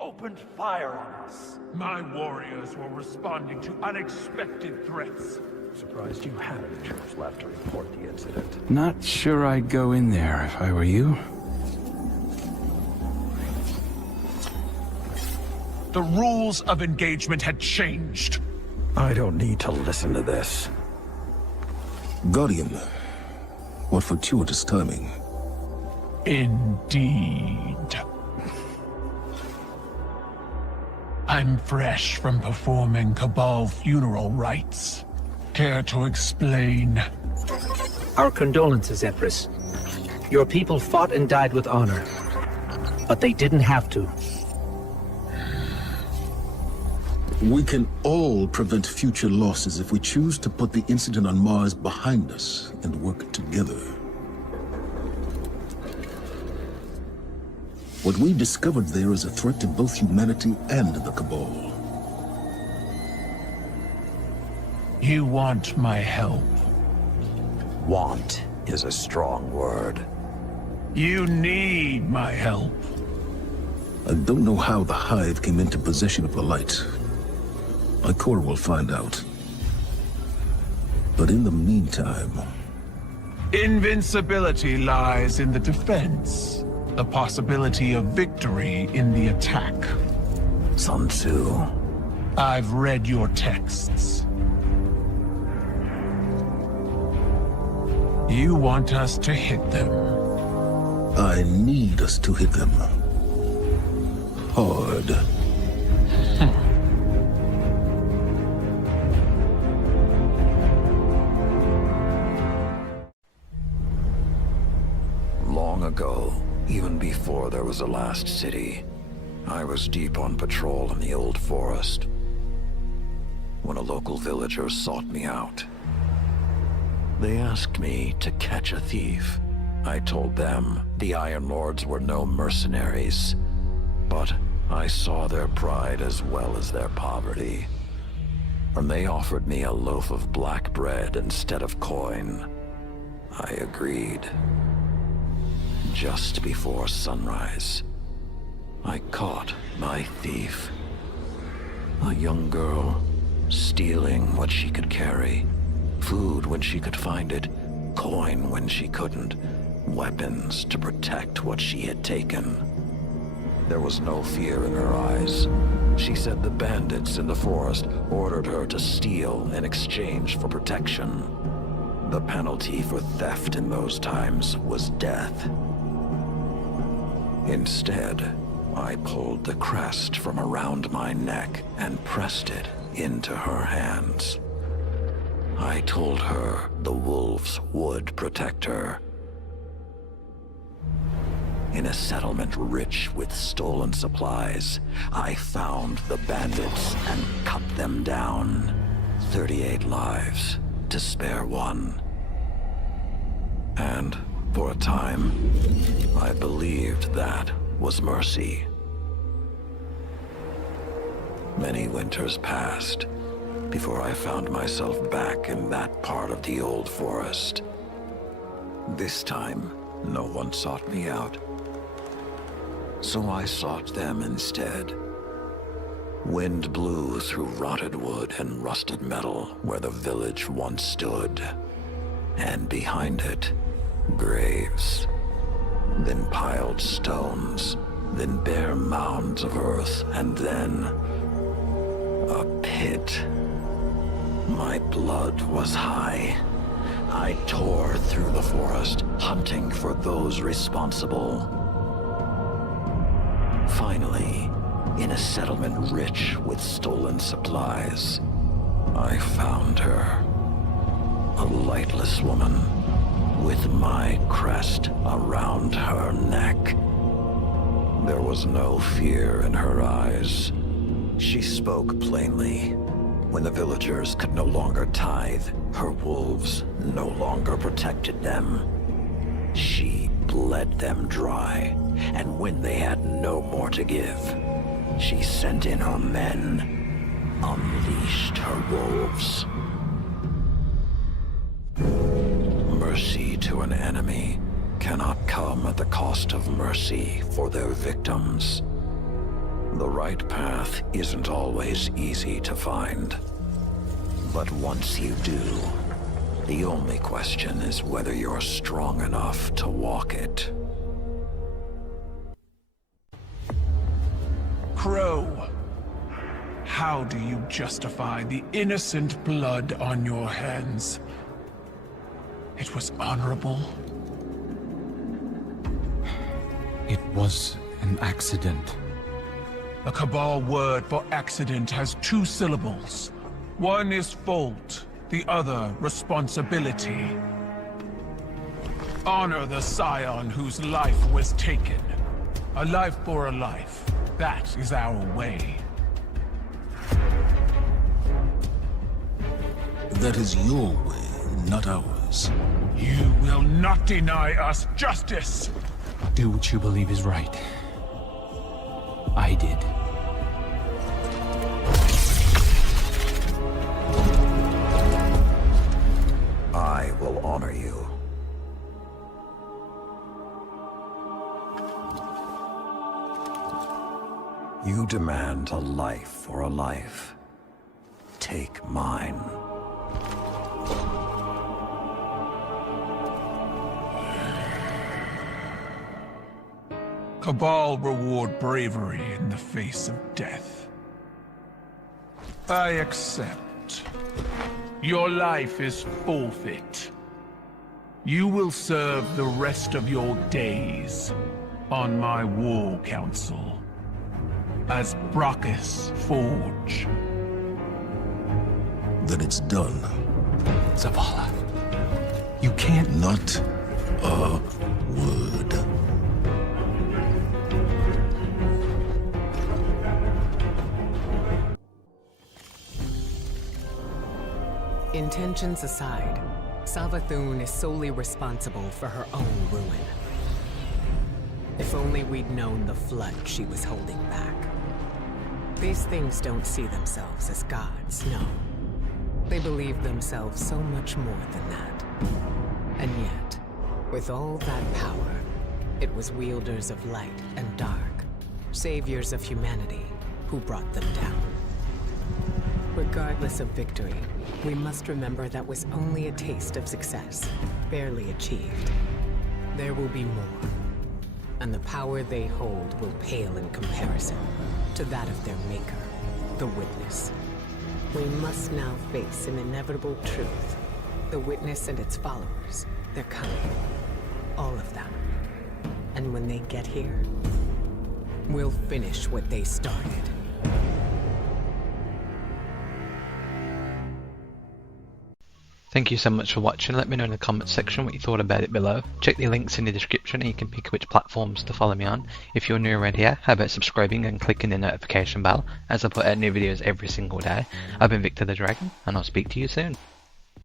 opened fire on us. My warriors were responding to unexpected threats. Surprised you had any troops left to report the incident. Not sure I'd go in there if I were you. The rules of engagement had changed. I don't need to listen to this. Guardian, what fortuitous timing. Indeed. I'm fresh from performing Cabal funeral rites. Care to explain? Our condolences, Empress. Your people fought and died with honor. But they didn't have to. We can all prevent future losses if we choose to put the incident on Mars behind us and work together. What we discovered there is a threat to both humanity and the Cabal. You want my help? Want is a strong word. You need my help. I don't know how the Hive came into possession of the light. My core will find out. But in the meantime... Invincibility lies in the defense. The possibility of victory in the attack. Sun Tzu. I've read your texts. You want us to hit them. I need us to hit them. Hard. Long ago, even before there was a last city, I was deep on patrol in the old forest when a local villager sought me out. They asked me to catch a thief. I told them the Iron Lords were no mercenaries, but I saw their pride as well as their poverty. And they offered me a loaf of black bread instead of coin. I agreed. Just before sunrise, I caught my thief. A young girl, stealing what she could carry. Food when she could find it, coin when she couldn't, weapons to protect what she had taken. There was no fear in her eyes. She said the bandits in the forest ordered her to steal in exchange for protection. The penalty for theft in those times was death. Instead, I pulled the crest from around my neck and pressed it into her hands. I told her the wolves would protect her. In a settlement rich with stolen supplies, I found the bandits and cut them down. 38 lives to spare one. And for a time, I believed that was mercy. Many winters passed before I found myself back in that part of the old forest. This time, no one sought me out. So I sought them instead. Wind blew through rotted wood and rusted metal where the village once stood. And behind it, graves. Then piled stones, then bare mounds of earth, and then a pit. My blood was high. I tore through the forest, hunting for those responsible. Finally, in a settlement rich with stolen supplies, I found her. A lightless woman, with my crest around her neck. There was no fear in her eyes. She spoke plainly. When the villagers could no longer tithe, her wolves no longer protected them. She bled them dry, and when they had no more to give, she sent in her men, unleashed her wolves. Mercy to an enemy cannot come at the cost of mercy for their victims. The right path isn't always easy to find. But once you do, the only question is whether you're strong enough to walk it. Crow, how do you justify the innocent blood on your hands? It was honorable. It was an accident. A Cabal word for accident has 2 syllables. One is fault, the other responsibility. Honor the scion whose life was taken. A life for a life. That is our way. That is your way, not ours. You will not deny us justice! Do what you believe is right. I did. I will honor you. You demand a life for a life. Take mine. Cabal reward bravery in the face of death. I accept. Your life is forfeit. You will serve the rest of your days on my war council as Brachus Forge. Then it's done. Zavala, you can't... Not a word. Intentions aside, Savathun is solely responsible for her own ruin. If only we'd known the flood she was holding back. These things don't see themselves as gods, no. They believe themselves so much more than that. And yet, with all that power, it was wielders of light and dark, saviors of humanity, who brought them down. Regardless of victory, we must remember that was only a taste of success, barely achieved. There will be more, and the power they hold will pale in comparison to that of their maker, the Witness. We must now face an inevitable truth. The Witness and its followers, they're coming. All of them. And when they get here, we'll finish what they started. Thank you so much for watching. Let me know in the comments section what you thought about it below. Check the links in the description and you can pick which platforms to follow me on. If you're new around here, how about subscribing and clicking the notification bell as I put out new videos every single day. I've been Victor the Dragon and I'll speak to you soon.